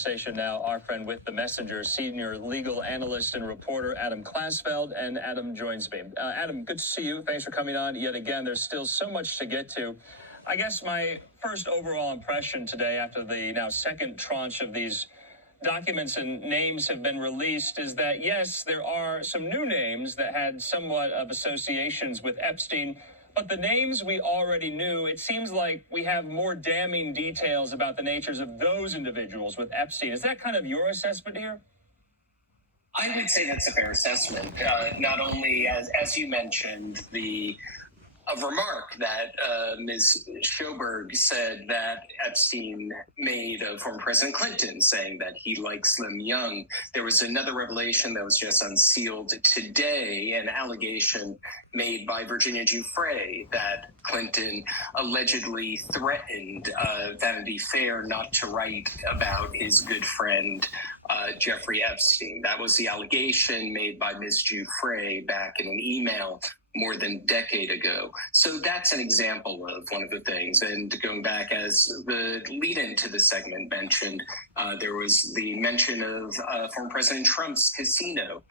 Conversation now, our friend with the Messenger, senior legal analyst and reporter Adam Klasfeld. And Adam joins me. Adam, good to see you. Thanks for coming on yet again. There's still so much to get to. I guess my first overall impression today, after the now second tranche of these documents and names have been released, is that yes, there are some new names that had somewhat of associations with Epstein. But the names we already knew, it seems like we have more damning details about the natures of those individuals with Epstein. Is that kind of your assessment here? I would say that's a fair assessment. Not only, as you mentioned, a remark that Ms. Schoberg said that Epstein made of former President Clinton, saying that he likes them young. There was another revelation that was just unsealed today, an allegation made by Virginia Giuffre that Clinton allegedly threatened Vanity Fair not to write about his good friend Jeffrey Epstein. That was the allegation made by Ms. Giuffre back in an email more than a decade ago. So that's an example of one of the things. And going back, as the lead-in to the segment mentioned, there was the mention of former President Trump's casino.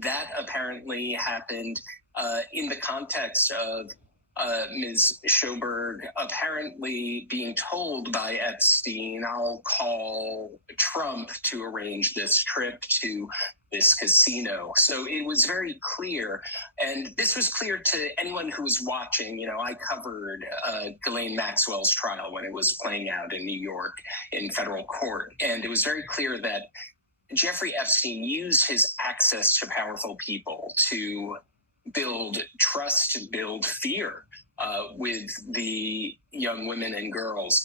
That apparently happened in the context of Ms. Schoberg apparently being told by Epstein, I'll call Trump to arrange this trip to this casino. So it was very clear, and this was clear to anyone who was watching. You know, I covered Ghislaine Maxwell's trial when it was playing out in New York in federal court, and it was very clear that Jeffrey Epstein used his access to powerful people to build trust, to build fear with the young women and girls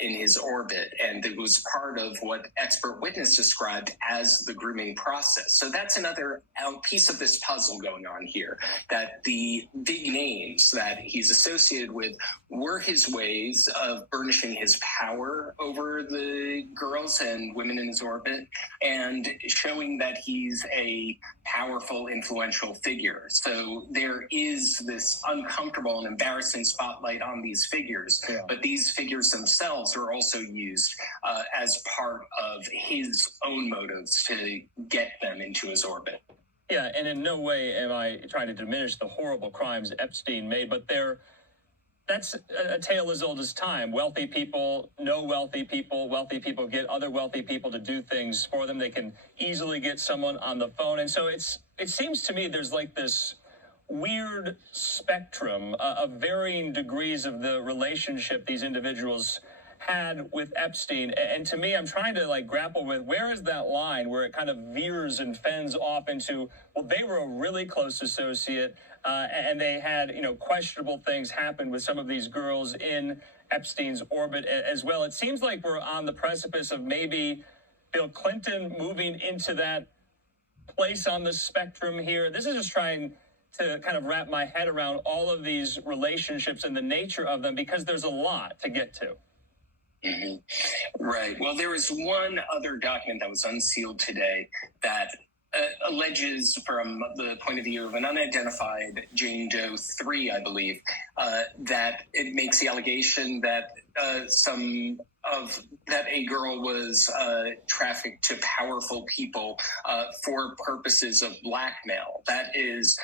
in his orbit. And it was part of what expert witness described as the grooming process. So that's another piece of this puzzle going on here, that the big names that he's associated with were his ways of burnishing his power over the girls and women in his orbit and showing that he's a powerful, influential figure. So there is this uncomfortable and embarrassing spotlight on these figures. Yeah. But these figures themselves are also used as part of his own motives to get them into his orbit. Yeah, and in no way am I trying to diminish the horrible crimes Epstein made, but that's a tale as old as time. Wealthy people know wealthy people get other wealthy people to do things for them. They can easily get someone on the phone. And so it seems to me there's like this weird spectrum of varying degrees of the relationship these individuals had with Epstein. And to me, I'm trying to grapple with where is that line where it kind of veers and fends off into, well, they were a really close associate and they had, questionable things happen with some of these girls in Epstein's orbit as well. It seems like we're on the precipice of maybe Bill Clinton moving into that place on the spectrum here. This is just trying to kind of wrap my head around all of these relationships and the nature of them, because there's a lot to get to. Mm-hmm. Right. Well, there was one other document that was unsealed today that alleges, from the point of view of an unidentified Jane Doe 3, I believe, that it makes the allegation that that a girl was trafficked to powerful people for purposes of blackmail. That is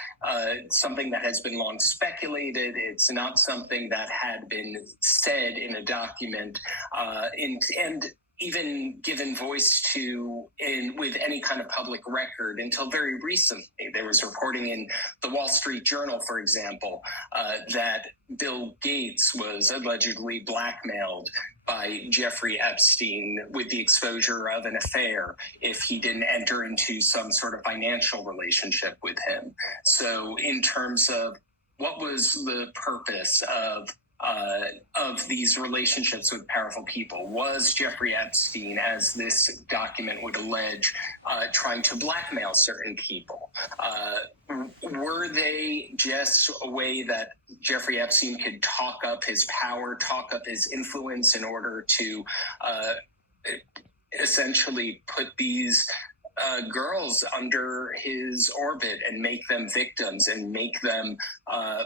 something that has been long speculated. It's not something that had been said in a document, and even given voice to with any kind of public record until very recently. There was reporting in the Wall Street Journal, for example, that Bill Gates was allegedly blackmailed by Jeffrey Epstein with the exposure of an affair if he didn't enter into some sort of financial relationship with him. So in terms of what was the purpose of these relationships with powerful people, was Jeffrey Epstein, as this document would allege, trying to blackmail certain people? Were they just a way that Jeffrey Epstein could talk up his power, talk up his influence in order to essentially put these girls under his orbit and make them victims and make them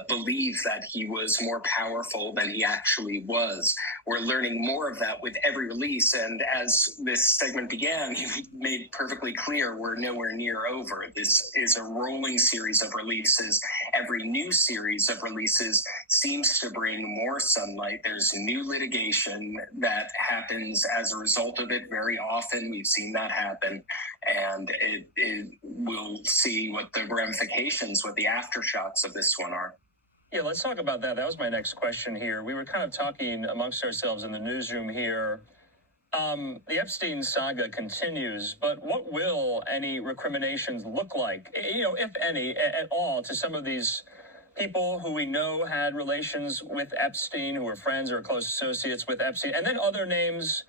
believe that he was more powerful than he actually was. We're learning more of that with every release. And as this segment began, he made perfectly clear we're nowhere near over. This is a rolling series of releases. Every new series of releases seems to bring more sunlight. There's new litigation that happens as a result of it very often. We've seen that happen. And we'll see what the ramifications, what the aftershocks of this one are. Yeah, let's talk about that. That was my next question here. We were kind of talking amongst ourselves in the newsroom here. The Epstein saga continues, but what will any recriminations look like, if any, at all, to some of these people who we know had relations with Epstein, who were friends or close associates with Epstein, and then other names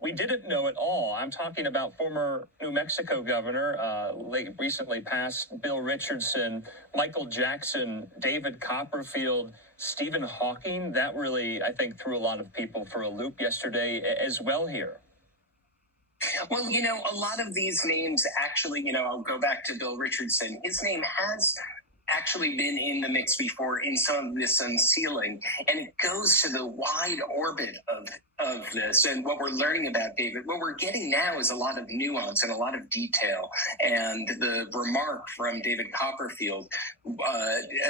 we didn't know at all? I'm talking about former New Mexico governor, recently passed Bill Richardson, Michael Jackson, David Copperfield, Stephen Hawking. That really, I think, threw a lot of people for a loop yesterday as well here. Well, a lot of these names actually, I'll go back to Bill Richardson. His name has actually been in the mix before in some of this unsealing, and it goes to the wide orbit of this. And what we're learning about David, what we're getting now is a lot of nuance and a lot of detail. And the remark from David Copperfield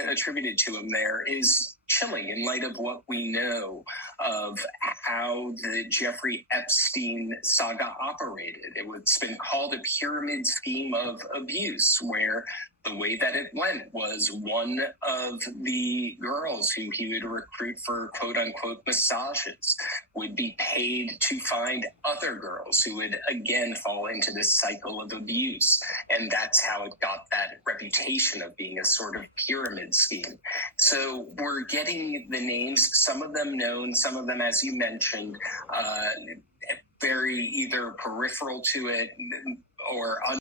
attributed to him there is chilling in light of what we know of how the Jeffrey Epstein saga operated. It's been called a pyramid scheme of abuse, where the way that it went was one of the girls who he would recruit for quote unquote massages would be paid to find other girls who would again fall into this cycle of abuse. And that's how it got that reputation of being a sort of pyramid scheme. So we're getting the names, some of them known, some of them, as you mentioned, very either peripheral to it or